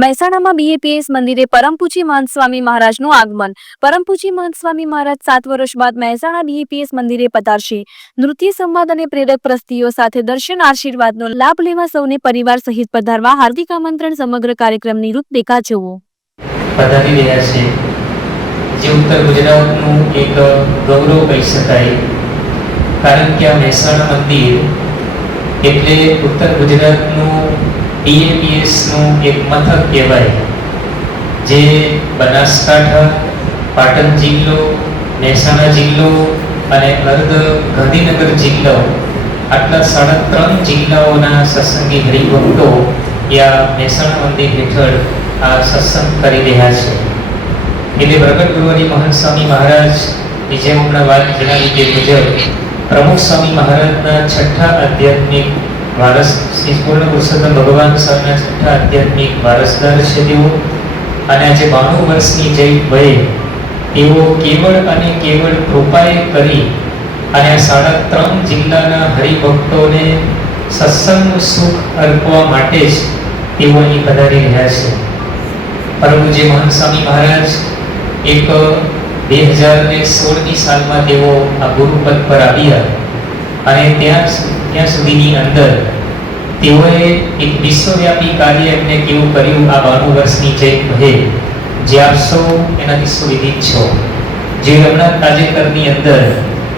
મહેસાણામાં બીએપીએસ મંદિરે પરમપૂજી મહંત સ્વામી મહારાજનું આગમન. પરમપૂજી મહંત સ્વામી મહારાજ સાત વર્ષ બાદ મહેસાણા બીએપીએસ મંદિરે પધારશે. નૃત્ય સંવાદ અને પ્રેરક પ્રસ્તુતિઓ સાથે દર્શન આશીર્વાદનો લાભ લેવા સૌને પરિવાર સહિત પધારવા હાર્દિક આમંત્રણ સમગ્ર કાર્યક્રમની રૂપરેખા જુઓ. પધારી રહ્યા છે. જે ઉત્તર ગુજરાતનું એક ગૌરવ કહી શકાય. કારણ કે આ મહેસાણા મંદિર એટલે ઉત્તર ગુજરાતનું બીએપીએસનું એક મથક કહેવાય, જે બનાસકાંઠા, પાટણ જિલ્લો, મહેસાણા જિલ્લો અને અર્ધ ગાંધીનગર જિલ્લો, આટલા સાડા ત્રણ જિલ્લાઓના સત્સંગી હરિભક્તો યા મહેસાણા મંદિર હેઠળ આ સત્સંગ કરી રહ્યા છે. એટલે પ્રગટ ગુરુવારી મહંત સ્વામી મહારાજ બીજે હમણાં વાત જણાવી તે મુજબ, પ્રમુખ સ્વામી મહારાજના છઠ્ઠા આધ્યાત્મિક વારસ શ્રી પુરુષોત્તમ ભગવાન સ્વામીના છઠ્ઠા આધ્યાત્મિક વારસદાર છે તેઓ. અને આજે બાણું વર્ષની જય વયે તેઓ કેવળ અને કેવળ કૃપાએ કરી અને સાડા ત્રણ જિલ્લાના હરિભક્તોને સત્સંગનું સુખ અર્પવા માટે જ તેઓ અહીં પધારી રહ્યા છે. પરંતુ જે મહંત સ્વામી મહારાજ એક બે હજાર ને સોળની સાલમાં તેઓ આ ગુરુપદ પર આવ્યા. અને ત્યાં ત્યાં સુધીની અંદર તેઓએ એક વિશ્વવ્યાપી કાર્ય એમને કેવું કર્યું આ બાણું વર્ષની જે કહે જે આપ સૌ એનાથી સુવિધિત છો. જે હમણાં તાજેતરની અંદર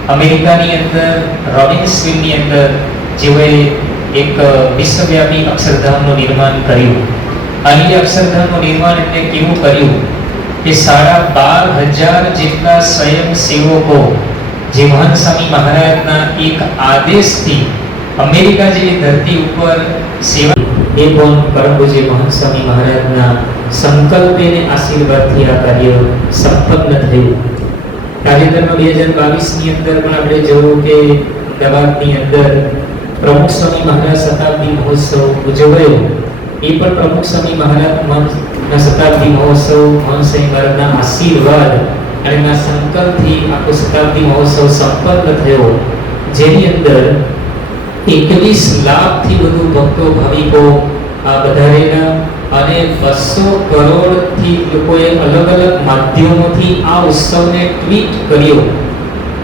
અમેરિકાની અંદર રોબિન્સવિલની અંદર જેઓએ એક વિશ્વવ્યાપી અક્ષરધામનું નિર્માણ કર્યું. એ અક્ષરધામનું નિર્માણ એમને કેવું કર્યું? કે સાડા બાર હજાર જેટલા સ્વયંસેવકો જે મહંત સ્વામી મહારાજના એક આદેશથી અમેરિકા જેવી ધરતી ઉપર સેવા એ પણ પરમ મહંત સ્વામી મહારાજના સંકલ્પે ને આશીર્વાદથી આ કાર્ય સંપન્ન થયું. તાજેતરમાં બે હજાર બાવીસની અંદર પણ આપણે જોયું કે અમદાવાદની અંદર પ્રમુખ સ્વામી મહારાજ શતાબ્દી મહોત્સવ ઉજવાયો. એ પણ પ્રમુખ સ્વામી મહારાજના શતાબ્દી મહોત્સવ મહંત સ્વામી મહારાજના આશીર્વાદ અને એના સંકલ્પથી આખો શતાબ્દી મહોત્સવ સંપન્ન થયો, જેની અંદર એકવીસ લાખથી વધુ ભક્તો, ભાવિકો આ વધારેના અને બસો કરોડથી લોકોએ અલગ અલગ માધ્યમોથી આ ઉત્સવને ટ્વીટ કર્યો.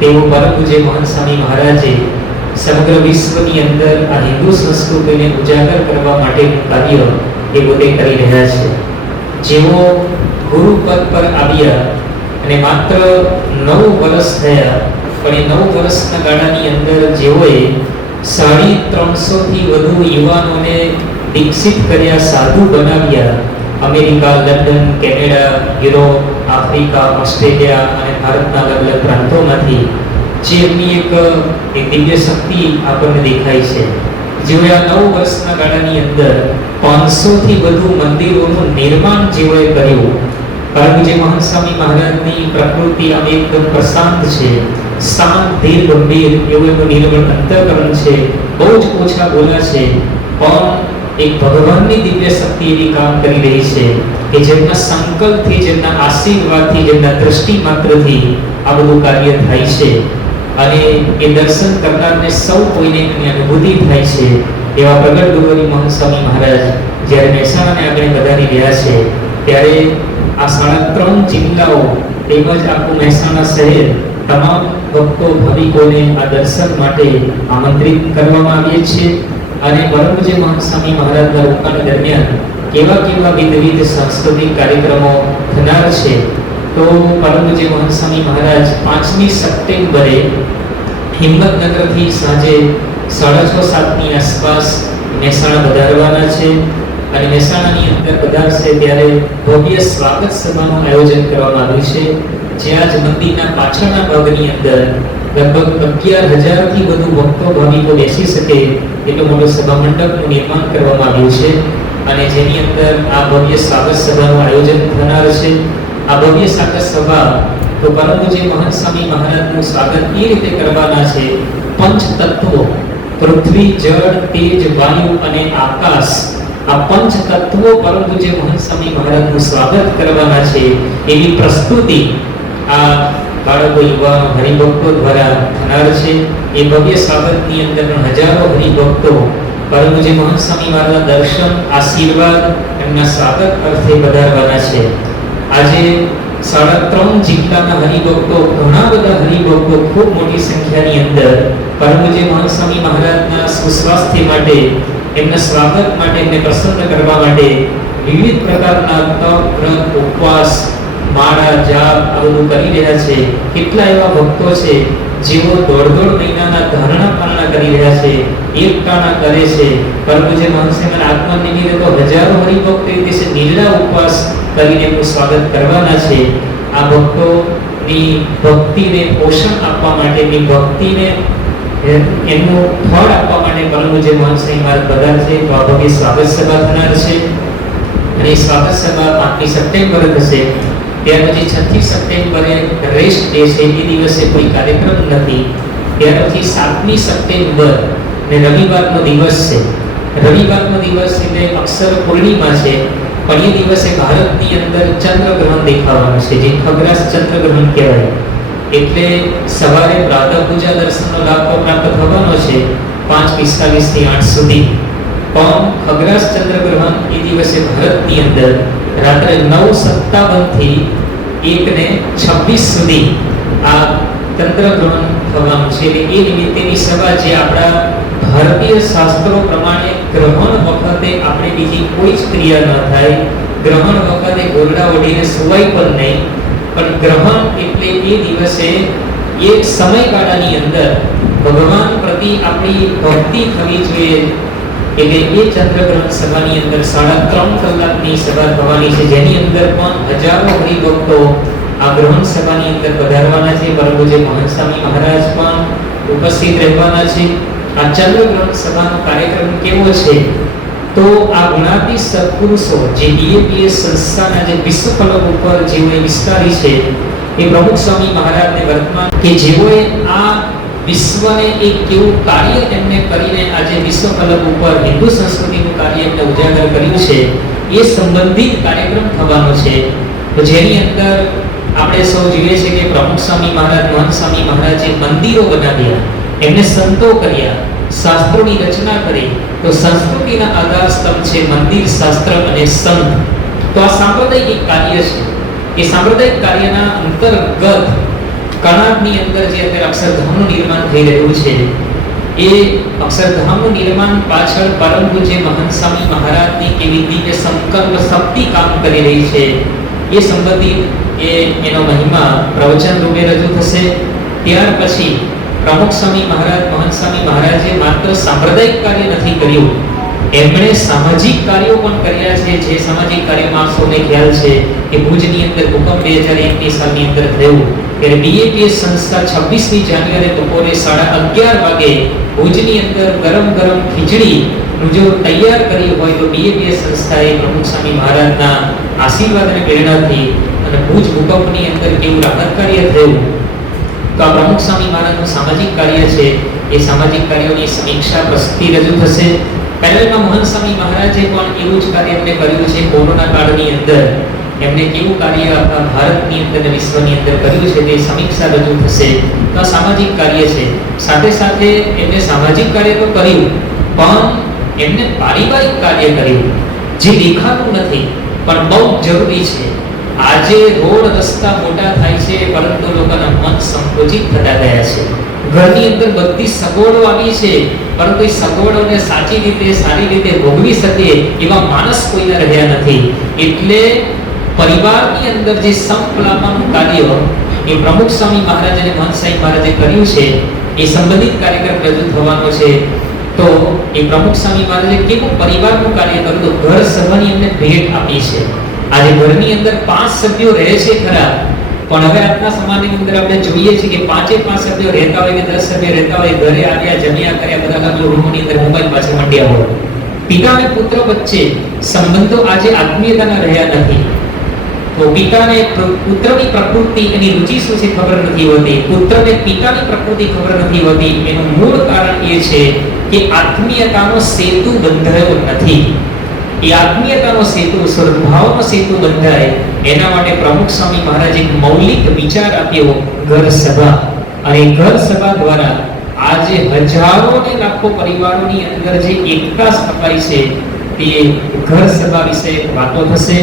તેવો પરમ જે મહંત મહારાજે સમગ્ર વિશ્વની અંદર આ હિન્દુ સંસ્કૃતિને ઉજાગર કરવા માટેનું કાર્ય એ પોતે કરી રહ્યા છે. જેઓ ગુરુ પદ પર આવ્યા અને માત્ર નવ વર્ષ થયા, પણ એ નવ વર્ષના ગાળાની અંદર જેઓએ સાડી ત્રણસોથી વધુ યુવાનોને દીક્ષિત કર્યા, સાધુ બનાવ્યા, America, London, Canada, Europe, Africa, Australia અને ભારતના અલગ અલગ પ્રાંતોમાંથી, જે એમની એક એક દિવ્ય શક્તિ આપણને દેખાય છે. જેઓએ આ નવ વર્ષના ગાળાની અંદર પાંચસોથી વધુ મંદિરોનું નિર્માણ જેઓએ કર્યું કારણ જે મહંત મહારાજની પ્રકૃતિ આમ એકદમ પ્રશાંત છે, શાંત, ધીર, ગંભીર, એવું એમનું નિર્મળ અંતઃકરણ છે, બહુ જ ઓછા બોલા છે, પણ એક ભગવાનની દિવ્ય શક્તિ એવી કામ કરી રહી છે કે જેમના સંકલ્પથી, જેમના આશીર્વાદથી, જેમના દ્રષ્ટિ માત્રથી આ બધું કાર્ય થાય છે. અને એ દર્શન કરનારને સૌ કોઈને એની અનુભૂતિ થાય છે. એવા પ્રગટ ગુરુની મહાસ્વામી મહારાજ જ્યારે મહેસાણાને આગળ વધારી રહ્યા છે ત્યારે આ સાડા ત્રણ જિલ્લાઓ તેમજ આખું મહેસાણા શહેર તમામ ભક્તો ભાવિકોને આ દર્શન માટે આમંત્રિત કરવામાં આવીએ છીએ. અને પરમ મહાસ્વામી મહારાજના રોકાણ દરમિયાન કેવા કેવા વિવિધ સાંસ્કૃતિક કાર્યક્રમો થનાર છે, તો પરમજે મહાસ્વામી મહારાજ પાંચમી સપ્ટેમ્બરે હિંમતનગરથી સાંજે સાડા છ સાતની આસપાસ મહેસાણા વધારવાના છે. અને મહેસાણાની અંદર પધારશે ત્યારે ભવ્ય સ્વાગત સભાનું આયોજન કરવામાં આવ્યું છે. જ્યાં જ મંદિરના પાછળના ભાગની અંદર લગભગ અગિયાર હજારથી વધુ ભક્તો ભાવિકો બેસી શકે એટલો મોટો સભા મંડપનું નિર્માણ કરવામાં આવ્યું છે. અને જેની અંદર આ ભવ્ય સ્વાગત સભાનું આયોજન થનાર છે. આ ભવ્ય સ્વાગત સભા તો પરંતુ જે મહંત સ્વામી મહારાજનું સ્વાગત એ રીતે કરવાના છે. પંચ તત્વો પૃથ્વી, જળ, તેજ, વાયુ અને આકાશ આ પંચ તત્વો પરંતુ જે મહંત મહારાજનું સ્વાગત કરવાના છે, એની પ્રસ્તુતિ આ બાળકો યુવાનો હરિભક્તો દ્વારા થનાર છે. એ ભવ્ય સ્વાગતની અંદર હજારો હરિભક્તો, પરંતુ જે મહંત મહારાજના દર્શન, આશીર્વાદ એમના સ્વાગત અર્થે પધારવાના છે. આજે સાડા ત્રણ જિલ્લાના હરિભક્તો, ઘણા બધા હરિભક્તો ખૂબ મોટી સંખ્યાની અંદર પરમ પૂજ્ય મહંત સ્વામી મહારાજના સુસ્વાસ્થ્ય માટે એમના સ્વાગત માટે, એમને પ્રસન્ન કરવા માટે વિવિધ પ્રકારના તપ ઉપવાસ, માળા, જાપ, આ બધું કરી રહ્યા છે. કેટલા એવા ભક્તો છે, જેઓ દોઢ દોઢ મહિનાના ધારણા પારણા કરી રહ્યા છે એક ટાણા કરે છે. પરંતુ જે મહંસે મને આત્મનિવેદકો હજારો હરિભક્તો એ દિવસે નિર્ણા ઉપવાસ કરીને એમનું સ્વાગત કરવાના છે. આ ભક્તોની ભક્તિને પોષણ આપવા માટે ભક્તિને એમનું ફળ આપવા માટે પરમ જે મહંસની માર્ગ પધાર છે, તો આ ભવ્ય સ્વાગત સભા થનાર છે. અને એ સ્વાગત સભા પાંચમી સપ્ટેમ્બર થશે. ત્યાર પછી છઠ્ઠી સપ્ટેમ્બરે રેસ્ટ ડે છે, એ દિવસે કોઈ કાર્યક્રમ નથી. ત્યાર પછી સાતમી સપ્ટેમ્બર ને રવિવારનો દિવસ છે. રવિવારનો દિવસ એટલે અક્ષર પૂર્ણિમા છે. પણ એ દિવસે ભારતની અંદર ચંદ્રગ્રહણ દેખાવાનું છે, જે ખગ્રાસ ચંદ્રગ્રહણ કહેવાય. એટલે સવારે પ્રાતઃ પૂજા દર્શનનો લાભ પ્રાપ્ત થવાનો છે, પાંચ પિસ્તાલીસથી આઠ સુધી. પણ ખગ્રાસ ચંદ્રગ્રહણ એ દિવસે ભારતની અંદર રાત્રે નવ સત્તાવનથી એક ને છવ્વીસ સુધી આ ચંદ્રગ્રહણ થવાનું છે. એટલે એ નિમિત્તેની સભા જે આપણા ભારતીય શાસ્ત્રો પ્રમાણે ગ્રહણ વખતે આપણે બીજી કોઈ જ ક્રિયા ન થાય. ગ્રહણ વખતે ગોરડા ઓઢીને સુવાય પણ નહીં. પણ ગ્રહણ એટલે એ દિવસે એક સમયગાળાની અંદર ભગવાન પ્રતિ આપણી ભક્તિ થવી જોઈએ. એટલે એ ચંદ્રગ્રહણ સભાની અંદર સાડા ત્રણ કલાકની સભા થવાની છે. જેની અંદર પણ હજારો હરિભક્તો આ ગ્રહણ સભાની અંદર પધારવાના છે. પરંતુ જે મહાસ્વામી મહારાજ પણ ઉપસ્થિત રહેવાના છે. આ ચંદ્રગ્રહણ સભાનો કાર્યક્રમ કેવો છે? તો આ ગુણાતી સત્પુરુષો જે ડીએપીએસ સંસ્થાના જે વિશ્વ ફલક ઉપર જેઓએ વિસ્તારી છે, એ પ્રમુખ સ્વામી મહારાજને વર્તમાન કે જેઓએ આ વિશ્વને એક કેવું કાર્ય એમને કરીને આજે વિશ્વ ફલક ઉપર હિન્દુ સંસ્કૃતિનું કાર્ય એમને ઉજાગર કર્યું છે, એ સંબંધિત કાર્યક્રમ થવાનો છે. તો જેની અંદર આપણે સૌ જોઈએ છે કે પ્રમુખ સ્વામી મહારાજ, મહંત સ્વામી મહારાજે મંદિરો બનાવ્યા, એમને સંતો કર્યા, શાસ્ત્રોની રચના કરી તો સંસ્કૃતિના આધાર સ્તંભ છે મંદિર, શાસ્ત્ર અને સંત તો આ સાંપ્રદાયિક કાર્ય છે. એ સાંપ્રદાયિક કાર્યના અંતર્ગત કર્ણાટકની અંદર જે અત્યારે અક્ષરધામનું નિર્માણ થઈ રહ્યું છે, એ અક્ષરધામનું નિર્માણ પાછળ પરમ પૂજ્ય મહંત સ્વામી મહારાજની કેવી રીતે સંકલ્પ શક્તિ કામ કરી રહી છે, એ સંબંધિત એ એનો મહિમા પ્રવચન રૂપે રજૂ થશે. ત્યાર પછી પ્રમુખ સ્વામી મહારાજ, મહંત સ્વામી મહારાજે માત્ર સાંપ્રદાયિક કાર્ય નથી કર્યું, એમણે સામાજિક કાર્યો પણ કર્યા છે. જે સામાજિક કાર્યમાં સૌને ખ્યાલ છે કે ભુજની અંદર ભૂકંપ બે હજાર એકની સાલની અંદર થયું. ત્યારે બીએપીએસ સંસ્થા છવ્વીસમી જાન્યુઆરી બપોરે સાડા અગિયાર વાગે ભુજની અંદર ગરમ ગરમ ખીચડી જો તૈયાર કરી હોય તો બીએપીએસ સંસ્થાએ પ્રમુખ સ્વામી મહારાજના આશીર્વાદ અને પ્રેરણાથી અને ભુજ ભૂકંપની અંદર કેવું રાહત કાર્ય થયું તો આ પ્રમુખ સ્વામી મહારાજનું સામાજિક કાર્ય છે, એ સામાજિક કાર્યોની સમીક્ષા પ્રસ્તુતિ રજૂ થશે. પેનલમાં મોહન સ્વામી મહારાજે પણ એવું જ કાર્ય એમને કર્યું છે, કોરોના કાળની અંદર. એમને કેવું કાર્ય આપણા ભારતની અંદર વિશ્વની અંદર કર્યું છે તે સમીક્ષા રજૂ થશે. તો આ સામાજિક કાર્ય છે. સાથે સાથે એમને સામાજિક કાર્ય તો કર્યું, પણ એમને પારિવારિક કાર્ય કર્યું, જે દેખાતું નથી, પણ બહુ જરૂરી છે. આજે રોડ રસ્તા મોટા થાય છે, પરંતુ લોકોના મન સંકોચિત થતા ગયા છે. ઘરની અંદર બધી સગવડો આવી છે, પરંતુ એ સગવડોને સાચી રીતે, સારી રીતે ભોગવી શકે એવા માણસ કોઈને રહ્યા નથી. એટલે પરિવારની અંદર જે સંપ લાવવાનું કાર્ય એ પ્રમુખ સ્વામી મહારાજ અને મહંત સાહેબ મહારાજે કર્યું છે, એ સંબંધિત કાર્યક્રમ રજૂ થવાનો છે. તો એ પ્રમુખ સ્વામી મહારાજે કેવું પરિવારનું કાર્ય કર્યું? તો ઘર સભાની એમને ભેટ આપી છે. આજે ઘરની અંદર પાંચ સભ્યો રહે છે ખરા, પણ હવે આજના સમાજની અંદર આપણે જોઈએ છીએ કે પાંચે પાંચ સભ્યો રહેતા હોય કે દસ સભ્યો રહેતા હોય, ઘરે આવ્યા, જમ્યા, કર્યા, બધા લાગો રૂમની અંદર મોબાઈલ પાસે મંડ્યા હોય. પિતા અને પુત્ર વચ્ચે સંબંધો આજે આત્મીયતાના રહ્યા નથી. તો પિતાને પુત્રની પ્રકૃતિ એની રુચિ શું છે ખબર નથી હોતી. પુત્રને પિતાની પ્રકૃતિ ખબર નથી હોતી. એનું મૂળ કારણ એ છે કે આત્મીયતાનો સેતુ બંધાયો નથી. એ આત્મીયતાનો સેતુ સદભાવનો સેતુ બંધાય. એના માટે પ્રમુખ સ્વામી મહારાજે મૌલિક વિચાર આપ્યો, ઘર સભા. અને ઘર સભા દ્વારા આજે હજારો ને લાખો પરિવારોની અંદર જે એકતા સ્થપાઈ છે, તે ઘર સભા વિશે વાતો થશે,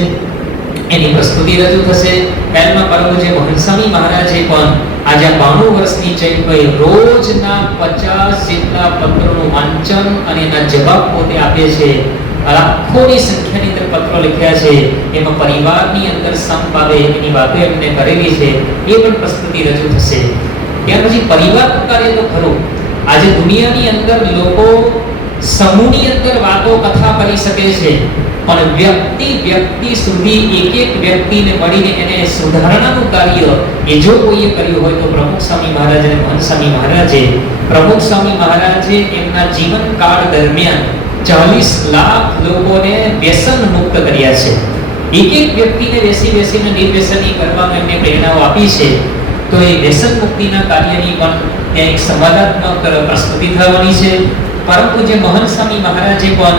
એની પ્રસ્તુતિ રજૂ થશે. પહેલમાં પરમ પૂજ્ય મહંસ્વામી મહારાજે પણ આજે બાણું વર્ષની ચૈત ભાઈ રોજના પચાસ જેટલા પત્રોનું વાંચન અને એના જવાબ પોતે આપે છે. લાખોની સંખ્યાની અંદર પત્રો લખ્યા છે. એમાં પરિવારની અંદર આવે એની વાતો એમને કરેલી છે. એ પણ પ્રસ્તુતિ રજૂ થશે. ત્યાર પછી પરિવારનું કાર્ય તો ખરું, આજે દુનિયાની અંદર લોકો સમૂહની અંદર વાતો કથા કરી શકે છે, પણ વ્યક્તિ વ્યક્તિ સુધી એક એક વ્યક્તિને મળીને એને સુધારણાનું કાર્ય એ જો કોઈએ કર્યું હોય તો પ્રમુખ સ્વામી મહારાજ અને મહંત સ્વામી મહારાજે. પ્રમુખ સ્વામી મહારાજે એમના જીવનકાળ દરમિયાન ચાલીસ લાખ લોકોને વ્યસન મુક્ત કર્યા છે. એક એક વ્યક્તિને બેસી બેસીને નિર્વ્યસની કરવામાં એમને પ્રેરણાઓ આપી છે. તો એ વ્યસન મુક્તિના કાર્યની પણ એક સંવાદાત્મક પ્રસ્તુતિ થવાની છે. પરમ પૂજ્ય મહંત સ્વામી મહારાજે પણ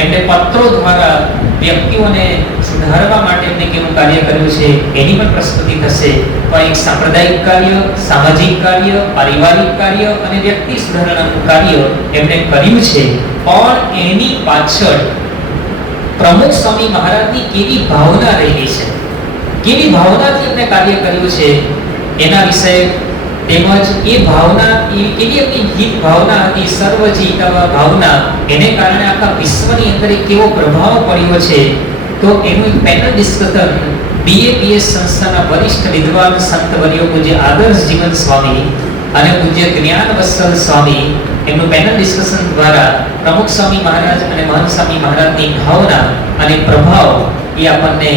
એમને પત્રો દ્વારા વ્યક્તિઓને સુધારવા માટે એમને કેવું કાર્ય કર્યું છે, એની પણ પ્રસ્તુતિ થશે. પણ એક સાંપ્રદાયિક કાર્ય, સામાજિક કાર્ય, પારિવારિક કાર્ય અને વ્યક્તિ સુધારણાનું કાર્ય એમણે કર્યું છે. પણ એની પાછળ પ્રમુખ સ્વામી મહારાજની કેવી ભાવના રહેલી છે? કેવી ભાવનાથી એમને કાર્ય કર્યું છે? એના વિશે તેમજ એ ભાવના, એ કેવી હતી હિત ભાવના હતી સર્વજીતવા ભાવના. એને કારણે આખા વિશ્વની અંદર કેવો પ્રભાવ પડ્યો છે. તો એનું એક પેનલ ડિસ્કશન બીએપીએસ સંસ્થાના વરિષ્ઠ વિદ્વાન સંત વર્યો પૂજ્ય આદર્શ જીવન સ્વામી અને પૂજ્ય જ્ઞાન વત્સલ સ્વામી એમનું પેનલ ડિસ્કશન દ્વારા પ્રમુખ સ્વામી મહારાજ અને મહંત સ્વામી મહારાજની ભાવના અને પ્રભાવ એ આપણને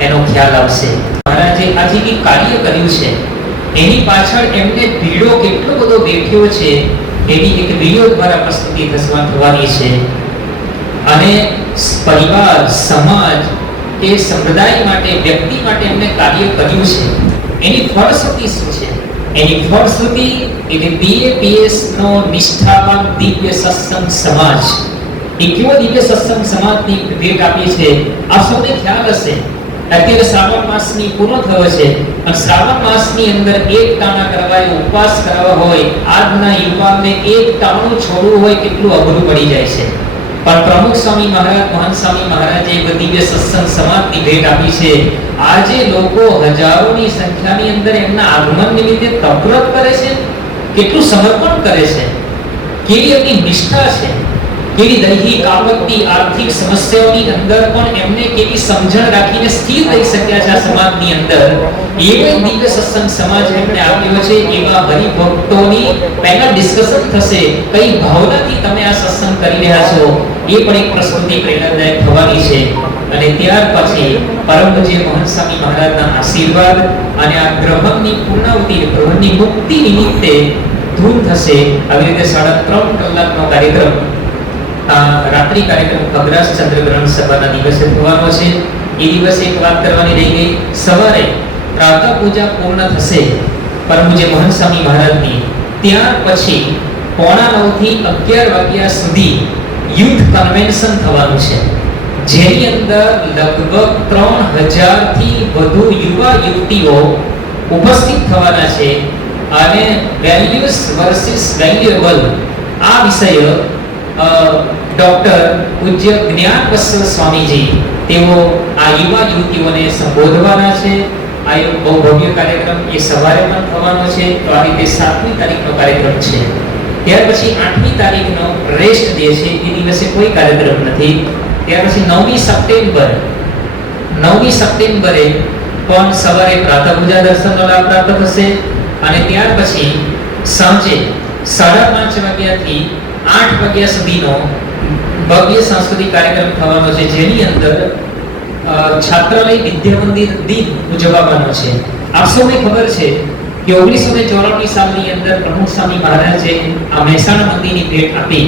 એનો ખ્યાલ આવશે. મહારાજે આજે કાર્ય કર્યું છે. એની પાછળ એમને ભીડો કેટલો બધો બેઠ્યો છે, એની એક વીડિયો દ્વારા પ્રસ્તુતિ થવા થવાની છે. અને પરિવાર, સમાજ કે સંપ્રદાય માટે, વ્યક્તિ માટે એમને કાર્ય કર્યું છે. એની ફળશ્રુતિ શું છે? એની ફળશ્રુતિ એટલે બીએપીએસ નો નિષ્ઠાવાન દિવ્ય સત્સંગ સમાજ. એ કેવો દિવ્ય સત્સંગ સમાજની ભેટ આપી છે? આ સૌને ખ્યાલ હશે. અત્યારે શ્રાવણ માસની પૂર્ણ થયો છે. અને શ્રાવણ માસની અંદર એક તાણા કરવા ઉપવાસ કરવા હોય, આજના યુવાનને એક તાણું છોડવું હોય કેટલું અઘરું પડી જાય છે. પણ પ્રમુખ સ્વામી મહારાજ, મહાન સ્વામી મહારાજે એક દિવ્ય સત્સંગ સમાજની ભેટ આપી છે. આજે લોકો હજારોની સંખ્યાની અંદર એમના આગમન નિમિત્તે તપવ્રત કરે છે, કેટલું સમર્પણ કરે છે. કેવી એમની નિષ્ઠા છે. કેવી દૈહિક આપત્તિ આર્થિક સમસ્યાઓની અંદર પણ એમને કેવી સમજણ રાખીને સ્થિર થઈ શક્યા છે આ સમાજની અંદર? એવો દિવ્ય સત્સંગ સમાજ એમને આપ્યો છે. એવા હરિભક્તોની પહેલા ડિસ્કશન થશે. કઈ ભાવનાથી તમે આ સત્સંગ કરી રહ્યા છો? એ પણ એક પ્રસ્તુતિ પ્રેરણાદાયક થવાની છે. અને ત્યાર પછી પરમ પૂજ્ય મહારાજના આશીર્વાદ અને આ ગ્રહણની પૂર્ણાવતિ ગ્રહણની મુક્તિ નિમિત્તે ધૂમ થશે. આવી રીતે સાડા ત્રણ કલાકનો કાર્યક્રમ રાત્રિ કાર્યક્રમ અગ્રાસ ચંદ્રગ્રહણ સભાના દિવસે થવાનો છે. એ દિવસે એક વાત કરવાની રહી ગઈ. સવારે પ્રાતઃ પૂજા પૂર્ણ થશે પરમ જે મહંત સ્વામી મહારાજની, ત્યાર પછી પોણા નવથી અગિયાર વાગ્યા સુધી યુથ કન્વેન્શન થવાનું છે. જેની અંદર લગભગ ત્રણ હજારથી વધુ યુવા યુવતીઓ ઉપસ્થિત થવાના છે અને વેલ્યુઝ વર્સિસ વેલ્યુએબલ આ વિષય ડોક્ટર પૂજ્ય જ્ઞાન સ્વામીજી, તેઓ આ યુવા યુવતીઓને સંબોધવાના છે. આ બહુ ભવ્ય કાર્યક્રમ એ સવારે પણ થવાનો છે. તો આ રીતે સાતમી તારીખનો કાર્યક્રમ છે. ત્યાર પછી આઠમી તારીખનો રેસ્ટ ડે છે. એ દિવસે કોઈ કાર્યક્રમ નથી. ત્યાર પછી નવમી સપ્ટેમ્બર. નવમી સપ્ટેમ્બરે પણ સવારે પ્રાતઃ પૂજા દર્શનનો લાભ પ્રાપ્ત થશે અને ત્યાર પછી સાંજે સાડા પાંચ વાગ્યાથી આઠ વાગ્યા સુધીનો ભવ્ય સાંસ્કૃતિક કાર્યક્રમ થવાનો છે, જેની અંદર છાત્રાલય વિદ્યા મંદિર દિન ઉજવવાનો છે. આપ સૌને ખબર છે કે ઓગણીસો ને ચોરાણું સાલની અંદર પ્રમુખ સ્વામી મહારાજે આ મહેસાણા મંદિરની ભેટ આપી.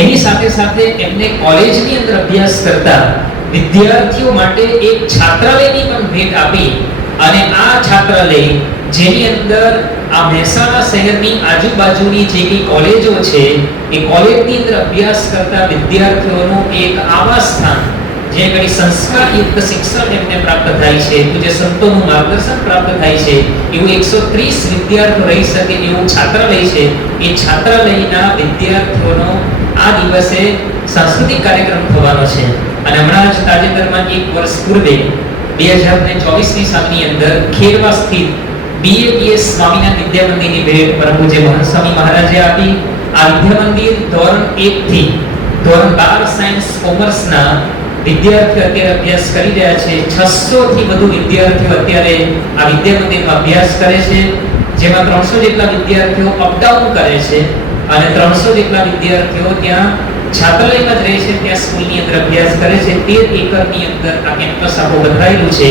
એની સાથે સાથે એમને કોલેજની અંદર અભ્યાસ કરતા વિદ્યાર્થીઓ માટે એક છાત્રાલયની પણ ભેટ આપી અને આ છાત્રાલય જેની અંદર આ મહેસાણા શહેરની આજુબાજુની જે કંઈ કોલેજો છે, એ કોલેજની અંદર અભ્યાસ કરતા વિદ્યાર્થીઓનું એક આવાસ સ્થાન, જે ઘણી સંસ્કારયુક્ત શિક્ષણ એમને પ્રાપ્ત થાય છે જે સંતોનું માર્ગદર્શન પ્રાપ્ત થાય છે, એવું એકસો ત્રીસ વિદ્યાર્થીઓ રહી શકે એવું છાત્રાલય છે. એ છાત્રાલયના વિદ્યાર્થીઓનો આ દિવસે સાંસ્કૃતિક કાર્યક્રમ થવાનો છે. અને હમણાં જ તાજેતરમાં એક વર્ષ પૂર્વે બે હજાર ને ચોવીસની સાલની અંદર ખેરવા સ્થિત બીએપીએસ સ્વામીના વિદ્યા મંદિરની ભેટ પ્રભુ જે મહાસ્વામી મહારાજે આપી, આ વિદ્યા મંદિર ધોરણ 1 થી ધોરણ 12 સાયન્સ કોમર્સના વિદ્યાર્થીઓ અત્યારે અભ્યાસ કરી રહ્યા છે. 600 થી વધુ વિદ્યાર્થીઓ અત્યારે આ વિદ્યા મંદિરમાં અભ્યાસ કરે છે. જેમાં 300 જેટલા વિદ્યાર્થીઓ અપડાઉન કરે છે અને 300 જેટલા વિદ્યાર્થીઓ ત્યાં છાત્રાલયમાં જ રહે છે, ત્યાં સ્કૂલની અંદર અભ્યાસ કરે છે. તેર એકરની અંદર આ કેમ્પસ આખું બંધાયેલું છે.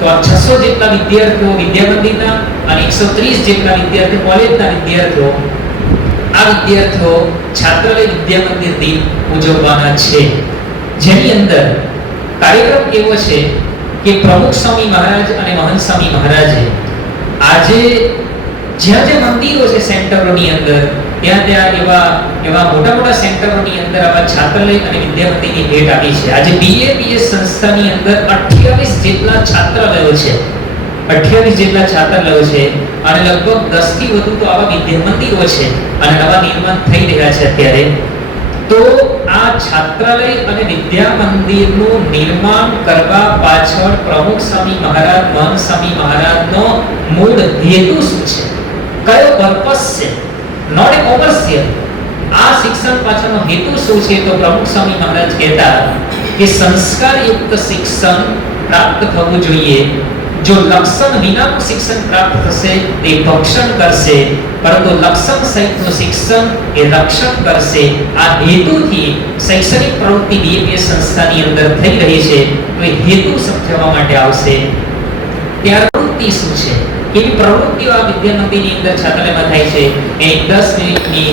તો આ છસો જેટલા વિદ્યાર્થીઓ વિદ્યામંદિરના અને એકસો ત્રીસ જેટલા વિદ્યાર્થીઓ કોલેજના વિદ્યાર્થીઓ, આ વિદ્યાર્થીઓ છાત્રાલય વિદ્યામંદિર દિન ઉજવવાના છે. જેની અંદર કાર્યક્રમ એવો છે કે પ્રમુખ સ્વામી મહારાજ અને મહંત સ્વામી મહારાજે આજે જ્યાં જ્યાં મંદિરો છે સેન્ટરોની અંદર ત્યાં ત્યાં એવા એવા મોટા મોટા સેન્ટરોની અંદર આવા છાત્રાલય અને વિદ્યાપતિની ભેટ આપી છે. આજે બીએપીએસ સંસ્થાની અંદર 28 જેટલા છાત્રાલયો છે. 28 જેટલા છાત્રાલયો છે અને લગભગ 10 થી વધુ તો આવા વિદ્યા છે અને નવા નિર્માણ થઈ રહ્યા છે અત્યારે. તો આ છાત્રાલય અને વિદ્યા મંદિરનું નિર્માણ કરવા પાછળ પ્રમુખ સ્વામી મહારાજ મહંત સ્વામી મહારાજનો મૂળ હેતુ શું છે? કયો પર્પસ છે? Not a commercial. આ શિક્ષણ પાછળનો હેતુ શું છે તો પ્રમુખ સ્વામી મહારાજ કહેતા કે સંસ્કારયુક્ત શિક્ષણ પ્રાપ્ત થવું જોઈએ. જો લક્ષણ વિનાનું શિક્ષણ પ્રાપ્ત થશે, તે ભક્ષણ કરશે, પરંતુ લક્ષણ સહિતનું શિક્ષણ એ રક્ષણ કરશે. આ હેતુથી શૈક્ષણિક પ્રવૃત્તિ બીએપીએસ સંસ્થાની અંદર થઈ રહી છે. તો એ હેતુ સમજાવવા માટે આવશે. પ્રવૃત્તિ શું છે? કેવી પ્રવૃત્તિઓ આ વિદ્યા અંદર છાત્રાલયમાં થાય છે? એ દસ મિનિટની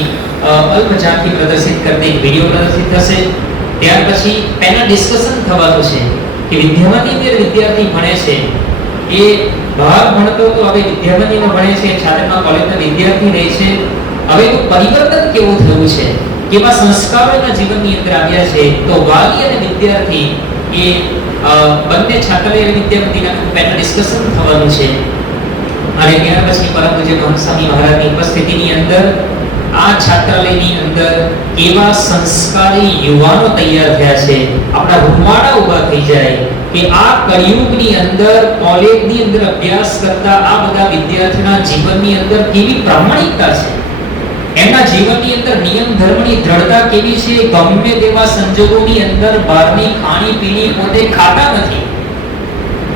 અલ્પ ઝાંખી પ્રદર્શિત કરતી એક વીડિયો પ્રદર્શિત થશે. ત્યાર પછી પેનલ ડિસ્કશન થવાનું છે કે વિદ્યા અંદર વિદ્યાર્થી ભણે છે. એ બહાર ભણતો તો હવે વિદ્યા ભણે છે છાત્રમાં કોલેજના વિદ્યાર્થી રહે છે. હવે તો પરિવર્તન કેવું થયું છે? કેવા સંસ્કારો એના જીવનની અંદર આવ્યા છે? તો વાલી અને વિદ્યાર્થી એ બંને છાત્રાલય અને વિદ્યા પેનલ ડિસ્કશન થવાનું છે. અને ત્યાર પછી પરમ પૂજ્ય મહંત મહારાજની ઉપસ્થિતિની અંદર આ છાત્રાલયની અંદર કેવા સંસ્કારી યુવાનો તૈયાર થયા છે. આપણા રૂમાડા ઊભા થઈ જાય કે આ કળિયુગની અંદર, કોલેજની અંદર અભ્યાસ કરતા આ બધા વિદ્યાર્થીના જીવનની અંદર કેવી પ્રામાણિકતા છે. એમના જીવનની અંદર નિયમ, ધર્મની દ્રઢતા કેવી છે? ગમે તેવા સંજોગોની અંદર બહારની ખાણી પીણી પોતે ખાતા નથી.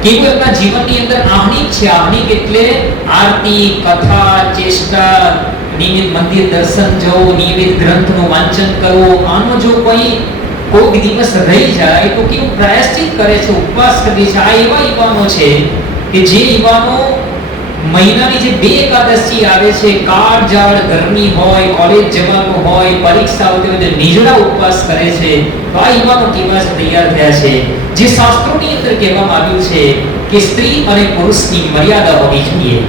કેવું એમના જીવનની અંદર આહણી છે? આહણી એટલે આરતી, કથા, ચેષ્ટા, નિયમિત મંદિર દર્શન, જવું, નિયમિત ગ્રંથનું વાંચન કરવું. આનો જો કોઈ, કોઈક દિવસ રહી જાય તો કેવું પ્રાયશ્ચિત કરે છે, ઉપવાસ કરે છે? આ એવા યુવાનો છે કે જે યુવાનો મહિનાની જે બે એકાદશી આવે છે, કાળ જાળ ગરમી હોય કોલેજ જવાનું હોય, પરીક્ષા હોય તો નિજડા ઉપવાસ કરે છે, તો આ યુવાનો કેવા તૈયાર થયા છે? જે શાસ્ત્રોની અંદર કહેવામાં આવ્યું છે કે સ્ત્રી અને પુરુષની મર્યાદા હોવી જોઈએ.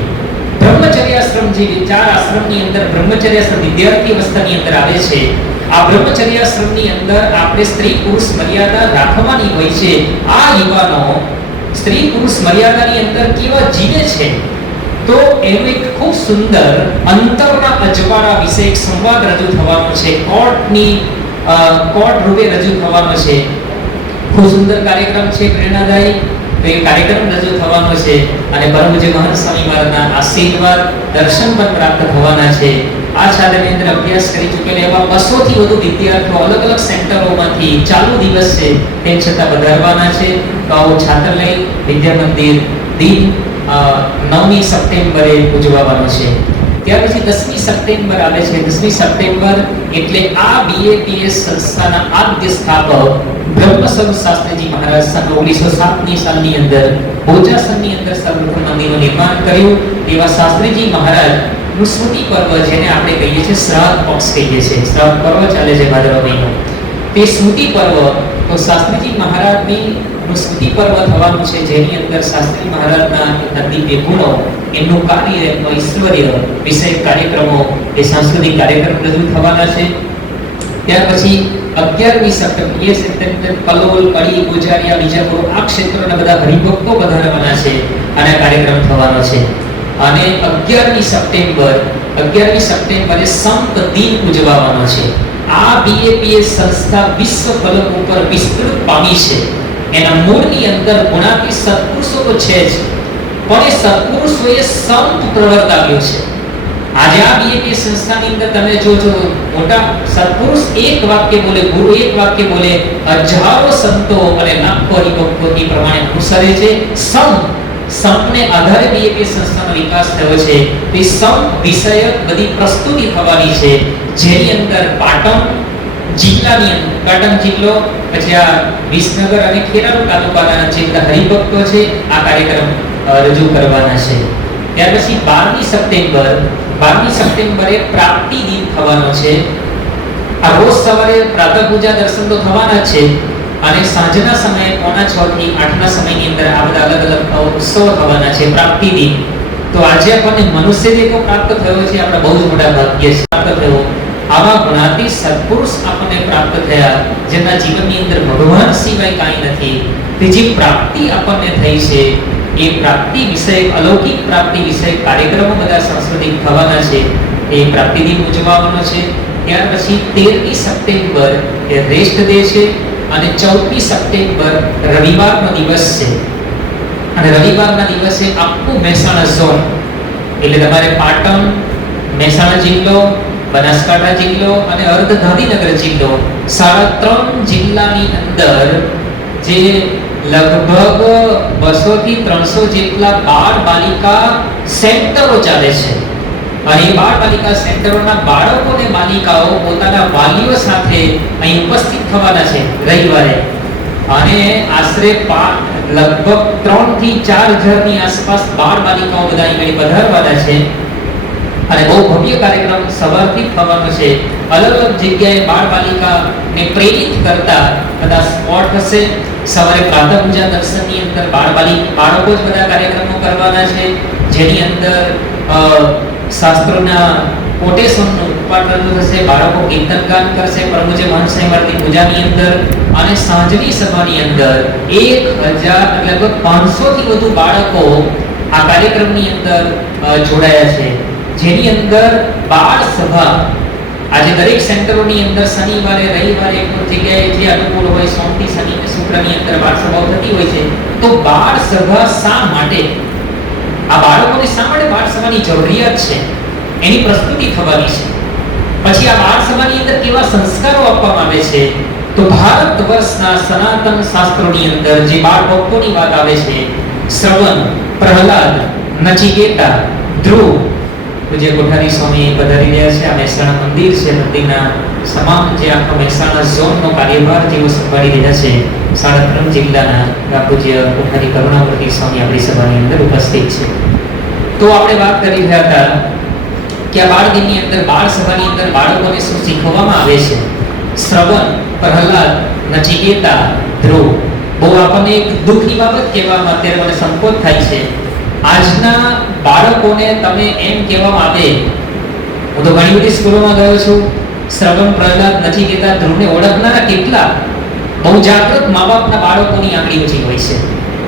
બ્રહ્મચર્યાશ્રમ જે ચાર આશ્રમની અંદર, બ્રહ્મચર્યાશ્રમ વિદ્યાર્થી અવસ્થાની અંદર આવે છે, આ બ્રહ્મચર્યાશ્રમની અંદર આપણે સ્ત્રી પુરુષ મર્યાદા રાખવાની હોય છે. આ યુવાનો સ્ત્રી પુરુષ મર્યાદાની અંદર કેવા જીવે છે? તો એનું એક ખૂબ સુંદર અંતરના અજવાળા વિશે એક સંવાદ રજૂ થવાનો છે. કોર્ટની કોર્ટ રૂપે રજૂ થવાનો છે. ખૂબ સુંદર કાર્યક્રમ છે પ્રેરણાદાયી. તો એ કાર્યક્રમ રજૂ થવાનો છે અને પરમ મહંત સ્વામી મહારાજના આશીર્વાદ દર્શન પણ પ્રાપ્ત થવાના છે. આ શાળાની અંદર અભ્યાસ કરી ચૂકેલા એવા બસોથી વધુ વિદ્યાર્થીઓ અલગ અલગ સેન્ટરોમાંથી ચાલુ દિવસ છે તેમ છતાં વધારવાના છે. તો આવો છાત્રાલય વિદ્યા મંદિર દિન નવમી સપ્ટેમ્બરે ઉજવવાનો છે. ત્યાર પછી દસમી સપ્ટેમ્બર આવે છે. દસમી સપ્ટેમ્બર એટલે આ બીએપીએસ સંસ્થાના આદ્ય સ્થાપક બ્રહ્મ સ્વરૂપ શાસ્ત્રીજી મહારાજ સન ઓગણીસો સાતની સાલની અંદર ભોજાસનની અંદર સર્વપ્રથમ મંદિરનું નિર્માણ કર્યું. એવા શાસ્ત્રીજી મહારાજનું સ્મૃતિ પર્વ જેને આપણે કહીએ છીએ શ્રાદ્ધ પક્ષ કહીએ છીએ. શ્રાદ્ધ પર્વ ચાલે છે ભાદરવા મહિનો. તે સ્મૃતિ પર્વ તો શાસ્ત્રીજી મહારાજની સ્મૃતિ પર્વ થવાનું છે, જેની અંદર શાસ્ત્રી મહારાજના એમના બે ગુણો એમનું કાર્ય, એમનું વિષય કાર્યક્રમો એ સાંસ્કૃતિક કાર્યક્રમ રજૂ થવાના છે. ત્યાર પછી અગિયારમી સપ્ટેમ્બર કલોલ, કડી, ગોજારિયા બીજાપુર આ ક્ષેત્રોના બધા હરિભક્તો વધારવાના છે અને આ કાર્યક્રમ થવાનો છે. અને અગિયારમી સપ્ટેમ્બર, અગિયારમી સપ્ટેમ્બરે સંત દિન ઉજવવાનો છે. આ બીએપીએસ સંસ્થા વિશ્વ ફલક ઉપર વિસ્તૃત પામી છે. એના મૂળની અંદર ગુણાતી સત્પુરુષો તો છે જ. પણ એ સત્પુરુષોએ સંત પ્રવર્તાવ્યો છે. આજે આ બીએપી સંસ્થાની અંદર તમે જોજો, મોટા સત્પુરુષ એક વાક્ય બોલે, ગુરુ એક વાક્ય બોલે, હજારો સંતો અને લાખો હરિભક્તો પ્રમાણે અનુસરે છે. સંત, સંતને આધારે બીએપી સંસ્થાનો વિકાસ થયો છે. તે સંત વિષયક બધી પ્રસ્તુતિ થવાની છે. જેની અંદર પાટણ જિલ્લાની અંદર. પાટણ જિલ્લો, પછી આ વિસનગર અને ખેરાલુ તાલુકાના જેટલા હરિભક્તો છે, આ કાર્યક્રમ રજૂ કરવાના છે. ત્યાર પછી 12મી સપ્ટેમ્બર 12મી સપ્ટેમ્બરે પ્રાપ્તિ દિન થવાનો છે. આ રોજ સવારે પ્રાતઃ પૂજા દર્શન તો થવાના છે, અને સાંજના સમયે પોણા છ થી આઠના સમયની અંદર આ બધા અલગ અલગ ઉત્સવ થવાના છે, પ્રાપ્તિ દિન. તો આજે આપણને મનુષ્ય દેહો પ્રાપ્ત થયો છે, આપણા બહુ જ મોટા ભાગ્ય છે. પ્રાપ્ત થયો. આવા ગુણાતી સત્પુરુષ આપણને પ્રાપ્ત થયા, જેમના જીવનની અંદર ભગવાન સિવાય કાંઈ નથી. તે જે પ્રાપ્તિ આપણને થઈ છે, એ પ્રાપ્તિ વિષય, અલૌકિક પ્રાપ્તિ વિષય કાર્યક્રમો બધા સાંસ્કૃતિક થવાના છે. એ પ્રાપ્તિ ઉજવવાનો છે. ત્યાર પછી તેરમી સપ્ટેમ્બર એ રેસ્ટ ડે છે અને ચૌદમી સપ્ટેમ્બર રવિવારનો દિવસ છે. અને રવિવારના દિવસે આખું મહેસાણા ઝોન એટલે તમારે પાટણ, મહેસાણા જિલ્લો બનાસકાંઠા જિલ્લો અને અર્ધ ગાંધીનગર જિલ્લો. સાડા ત્રણ જિલ્લાની અંદર જે લગભગ બસો થી ત્રણસો જેટલા બાળ બાલિકા સેન્ટરો ચાલે છે. અને એ બાળ બાલિકા સેન્ટરોના બાળકો અને બાલિકાઓ પોતાના વાલીઓ સાથે અહીં ઉપસ્થિત થવાના છે રવિવારે. અને આશરે લગભગ ત્રણથી ચાર હજારની આસપાસ બાળ બાલિકાઓ બધા અહીં પધારવાના છે. અને બહુ ભવ્ય કાર્યક્રમ સવારથી થવાનો છે. અલગ અલગ જગ્યાએ બાળ બાલિકાને પ્રેરિત કરતા બધા સ્પોટ હશે. સવારે પ્રાતઃ પૂજા દર્શનની અંદર બાળ બાલિક બાળકો જ બધા કાર્યક્રમો કરવાના છે. જેની અંદર શાસ્ત્રોના કોટેશનનું ઉત્પાદન થશે, બાળકો કીર્તન ગાન કરશે પ્રભુજે મહંત પૂજાની અંદર અને સાંજની સભાની અંદર એક હજાર, લગભગ પાંચસોથી વધુ બાળકો આ કાર્યક્રમની અંદર જોડાયા છે. જેની અંદર બાળ સભા, આજે દરેક સેન્ટરોની અંદર શનિવારે, રવિવારે એક જગ્યાએ જે અનુકૂળ હોય, સોમથી શનિ અને શુક્રની અંદર બાળ સભાઓ થતી હોય છે, તો બાળ સભા શા માટે? આ બાળકોને શા માટે બાળ સભાની જરૂરિયાત છે? એની પ્રસ્તુતિ થવાની છે. પછી આ બાળ સભાની અંદર કેવા સંસ્કારો આપવામાં આવે છે? તો ભારત વર્ષના સનાતન શાસ્ત્રોની અંદર જે બાળ ભક્તોની વાત આવે છે, શ્રવણ, પ્રહલાદ, નચિકેતા, ધ્રુવ પૂજ્ય કોઠારી સ્વામી પધારી રહ્યા છે, આ મહેસાણા મંદિર છે, મંદિરના તમામ જે આખો મહેસાણા ઝોનનો કાર્યભાર જેઓ સંભાળી રહ્યા છે સાડા ત્રણ જિલ્લાના આ પૂજ્ય કોઠારી કરુણામૂર્તિ સ્વામી આપણી સભાની અંદર ઉપસ્થિત છે. તો આપણે વાત કરી રહ્યા હતા કે આ બાળ દિનની અંદર, બાળ સભાની અંદર બાળકોને શું શીખવવામાં આવે છે? શ્રવણ, પ્રહલાદ, નચિકેતા, ધ્રુવ. બહુ આપણને એક દુઃખની બાબત કહેવામાં અત્યારે મને સંકોચ થાય છે. આજના બાળકોને તમે એમ કહેવા માટે, હું તો ઘણી બધી સ્કૂલોમાં ગયો છું, શ્રવણ પ્રહલાદ નથી કહેતા, ધ્રુવને ઓળખનારા કેટલા બહુ જાગૃત મા બાપના બાળકોની આંગળી ઊંચી હોય છે.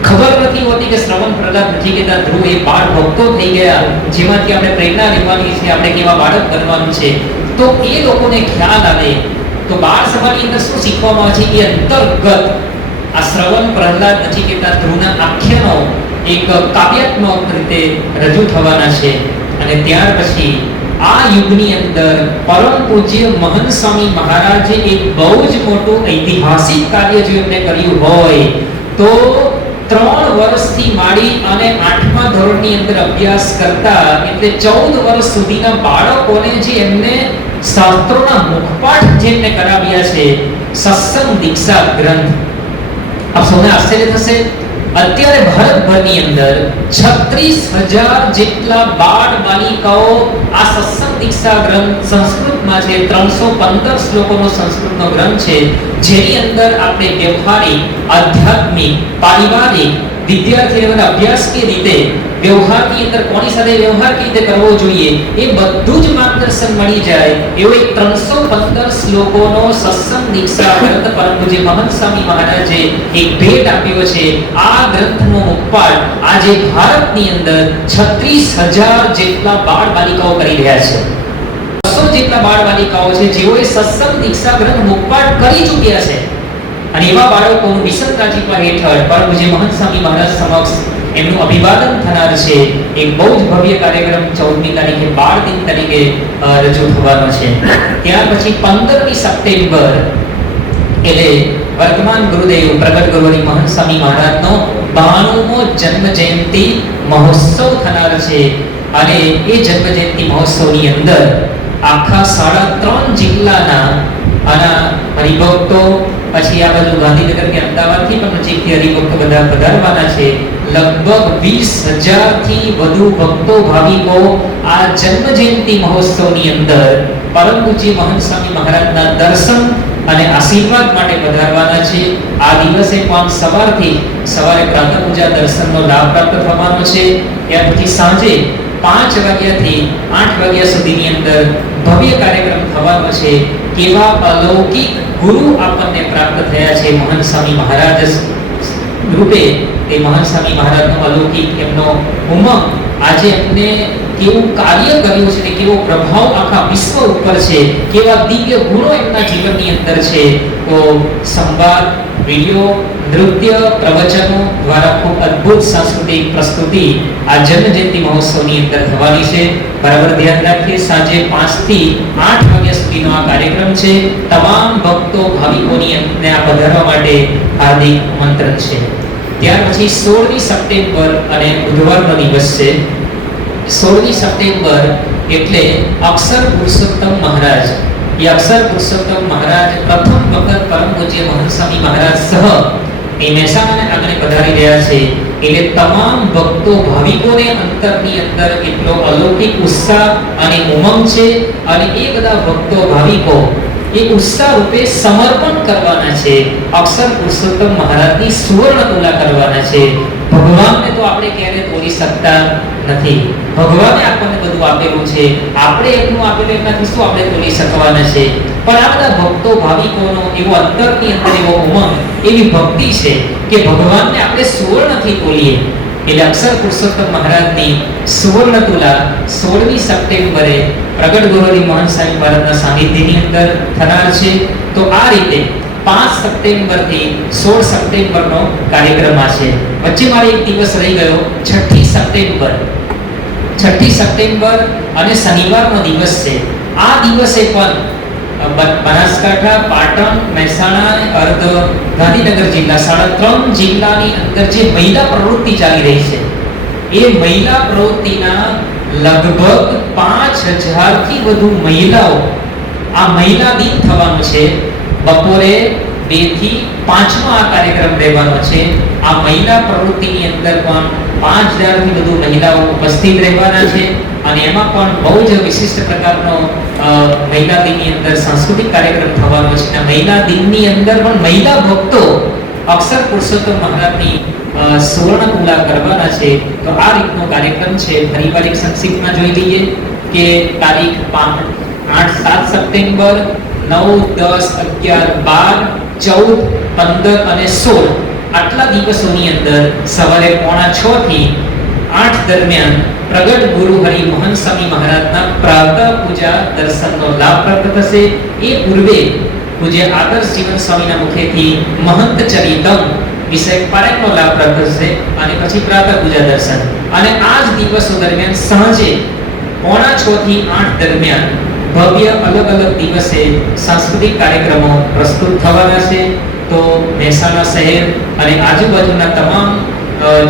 ખબર નથી હોતી કે શ્રવણ પ્રહલાદ નચિકેતા ધ્રુવ એ બાળ ભક્તો થઈ ગયા, જેમાંથી આપણે પ્રેરણા લેવાની છે, આપણે કેવા બાળક બનવાનું છે. તો એ લોકોને ખ્યાલ આવે, તો બાળ સભાની અંદર શું શીખવામાં આવે છે? એ અંતર્ગત આ શ્રવણ પ્રહલાદ નથી કહેતા, ધ્રુવના આખ્યાનો એક કાવ્યાત્મક રીતે રજૂ થવાના છે. અને ત્યાર પછી આ યુગની અંદર પરમ પૂજ્ય મહંત સ્વામી મહારાજે એક બહુ જ મોટું ઐતિહાસિક કાર્ય જો એમને કર્યું હોય, તો ત્રણ વર્ષથી માંડી અને આઠમા ધોરણની અંદર અભ્યાસ કરતા એટલે ચૌદ વર્ષ સુધીના બાળકોને જે એમને શાસ્ત્રોના મુખપાઠ જે એમને કરાવ્યા છે, સત્સંગ દીક્ષા ગ્રંથ. આપ સૌને આશ્ચર્ય થશે અત્યારે ભારતભરની અંદર છત્રીસ હજાર જેટલા બાળ બાલિકાઓ આ સત્સંગ દીક્ષા ગ્રંથ સંસ્કૃતમાં છે. ત્રણસો પંદર શ્લોકોનો સંસ્કૃતનો ગ્રંથ છે. જેની અંદર આપણે વ્યવહારિક, આધ્યાત્મિક, પારિવારિક વિદ્યાર્થી લેવલના અભ્યાસની રીતે વ્યવહારની અંદર કોની સાથે વ્યવહાર કેવી રીતે કરવો જોઈએ, એ બધું જ માર્ગદર્શન મળી જાય એવો એક ત્રણસો પંદર શ્લોકોનો સત્સંગ દીક્ષા ગ્રંથ પરંતુ જે મહંત સ્વામી મહારાજે એક ભેટ આપ્યો છે. આ ગ્રંથનો મુખપાઠ આજે ભારતની અંદર છત્રીસ હજાર જેટલા બાળ બાલિકાઓ કરી રહ્યા છે. બસો જેટલા બાળ બાલિકાઓ છે જેઓએ સત્સંગ દીક્ષા ગ્રંથ મુખપાઠ કરી ચૂક્યા છે. અને એવા બાળકો મિશન રાજીપા હેઠળ પરમ પૂજ્ય મહંત સ્વામી મહારાજ સમક્ષ એમનું અભિવાદન થનાર છે એક બહુ જ ભવ્ય કાર્યક્રમ ચૌદમી તારીખે બાળ દિન તરીકે રજૂ થવાનો છે. ત્યાર પછી પંદરમી સપ્ટેમ્બર એટલે વર્તમાન ગુરુદેવ, પ્રગટ ગુરુની મહંત સ્વામી મહારાજનો બાણુમો જન્મ જયંતિ મહોત્સવ થનાર છે. અને એ જન્મ જયંતિ મહોત્સવની અંદર આખા સાડા ત્રણ જિલ્લાના આના હરિભક્તો પછી આ બધું ગાંધીનગર કે અમદાવાદથી પણ નજીકથી હરિભક્તો બધા પધારવાના છે. લગભગ વીસ હજારથી વધુ ભક્તો ભાવિકો આ જન્મ જયંતિ મહોત્સવની અંદર પરમ પૂજ્ય મહંત સ્વામી મહારાજના દર્શન અને આશીર્વાદ માટે પધારવાના છે. આ દિવસે પણ સવારથી સવારે પ્રાતઃ પૂજા દર્શનનો લાભ પ્રાપ્ત થવાનો છે. ત્યાર પછી સાંજે પાંચ વાગ્યાથી આઠ વાગ્યા સુધીની અંદર ભવ્ય કાર્યક્રમ થવાનો છે. કેવા અલૌકિક ગુરુ આપણને પ્રાપ્ત થયા છે મહાન સ્વામી મહારાજ રૂપે. તે મહાન સ્વામી મહારાજનો અલૌકિક એમનો ઉમંગ આજે એમને કેવું કાર્ય કર્યું છે ને કેવો પ્રભાવ આખા વિશ્વ ઉપર છે. કેવા દિવ્ય ગુણો એમના જીવનની અંદર છે. તો સંવાદ, વીડિયો નૃત્ય પ્રવચનો દ્વારા ખૂબ અદ્ભુત સાંસ્કૃતિક પ્રસ્તુતિ આ જન્મ જયંતિ મહોત્સવની અંદર થવાની છે. બરાબર ધ્યાન રાખીએ, સાંજે 5 થી 8 વાગ્યા સુધીનો આ કાર્યક્રમ છે. તમામ ભક્તો, ભાવિકોની આ પધારવા માટે હાર્દિક આમંત્રણ છે. ત્યાર પછી 16મી સપ્ટેમ્બર અને બુધવારનો દિવસ છે. 16મી સપ્ટેમ્બર એટલે અક્ષર પુરુષોત્તમ મહારાજ. એ અક્ષર પુરુષોત્તમ મહારાજ પ્રથમ વખત પરમ પૂજ્ય મહંત સ્વામી મહારાજ સહ એ મહેસાણાને આંગણે પધારી રહ્યા છે. એટલે તમામ ભક્તો, ભાવિકોને અંતરની અંદર એટલો અલૌકિક ઉત્સાહ અને ઉમંગ છે અને એ બધા ભક્તો, ભાવિકો એ ઉત્સાહ રૂપે સમર્પણ કરવાના છે. અક્ષર પુરુષોત્તમ મહારાજની સુવર્ણ તુલા કરવાના છે. ભગવાનને તો આપણે ક્યારે તોડી શકતા નથી. ભગવાને આપણને બધું આપેલું છે. આપણે એમનું આપેલું એમનાથી શું આપણે તોડી શકવાના છે? પણ આ ભક્તો ભાવિકોનો એવો અંતરની અંદર એવો ઉમંગ, એવી ભક્તિ છે કે ભગવાનને આપણે સુવર્ણથી બોલીએ. એટલે અક્ષર પુરુષોત્તમ મહારાજની સુવર્ણ તુલા સોળમી સપ્ટેમ્બરે પ્રગટ ગુરુની મહાન સ્વામી મહારાજના સાનિધ્યની અંદર થનાર છે. તો આ રીતે પાંચ સપ્ટેમ્બરથી સોળ સપ્ટેમ્બરનો કાર્યક્રમ આ છે. વચ્ચે મારે એક દિવસ રહી ગયો, છઠ્ઠી સપ્ટેમ્બર. છઠ્ઠી સપ્ટેમ્બર અને શનિવારનો દિવસ છે. આ દિવસે પણ બનાસકાંઠા, પાટણ, મહેસાણા અર્ધ ગાંધીનગર જિલ્લા. સાડા ત્રણ જિલ્લાની અંદર જે મહિલા પ્રવૃત્તિ ચાલી રહી છે, એ મહિલા પ્રવૃત્તિના લગભગ પાંચ હજારથી વધુ મહિલાઓ આ મહિલા દિન થવાનો છે. બપોરે બેથી પાંચનો આ કાર્યક્રમ રહેવાનો છે. આ મહિલા પ્રવૃત્તિની અંદર પણ પાંચ હજારથી વધુ મહિલાઓ ઉપસ્થિત રહેવાના છે અને એમાં પણ બહુ જ વિશિષ્ટ પ્રકારનો મહિલા દિનની અંદર સાંસ્કૃતિક કાર્યક્રમ થવાનો છે. અને મહિલા દિનની અંદર પણ મહિલા ભક્તો અક્ષર પુરુષોત્તમ મહારાજની સુવર્ણ તુલા કરવાના છે. તો આ રીતનો કાર્યક્રમ છે. ફરીવાર એક સંક્ષિપ્તમાં જોઈ લઈએ કે તારીખ પાંચ આઠ સાત સપ્ટેમ્બર, નવ, દસ, અગિયાર, બાર, ચૌદ, પંદર અને સોળ આટલા દિવસોની અંદર સવારે પોણા છ થી આઠ દરમિયાન પ્રગટ ગુરુ હરિ મોહન સ્વામી મહારાજના પ્રાતઃ પૂજા દર્શનનો લાભ પ્રાપ્ત થશે. એ પૂર્વે પૂજ્ય આદર્શ જીવન સ્વામીના મુખેથી મહંત ચરિતમ વિષય પારાયણનો લાભ પ્રાપ્ત થશે અને પછી પ્રાતઃ પૂજા દર્શન. અને આ જ દિવસો દરમિયાન સાંજે પોણા છ થી આઠ દરમિયાન ભવ્ય અલગ અલગ દિવસે સાંસ્કૃતિક કાર્યક્રમો પ્રસ્તુત થવાના છે. તો મહેસાણા શહેર અને આજુબાજુના તમામ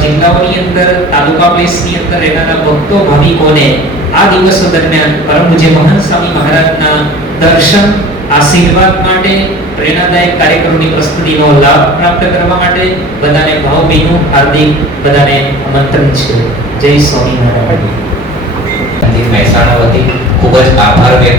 જિલ્લાઓની અંદર, તાલુકા પ્લેસની અંદર રહેનારા ભક્તો ભાવિકોને આ દિવસો દરમિયાન પરમ પૂજ્ય મહંત સ્વામી મહારાજના દર્શન, આશીર્વાદ માટે, પ્રેરણાદાયક કાર્યક્રમોની પ્રસ્તુતિનો લાભ પ્રાપ્ત કરવા માટે બધાને ભાવભીનું હાર્દિક બધાને આમંત્રણ છે. જય સ્વામિનારાયણ મંદિર મહેસાણા વતી ખૂબ જ આભાર વ્યક્ત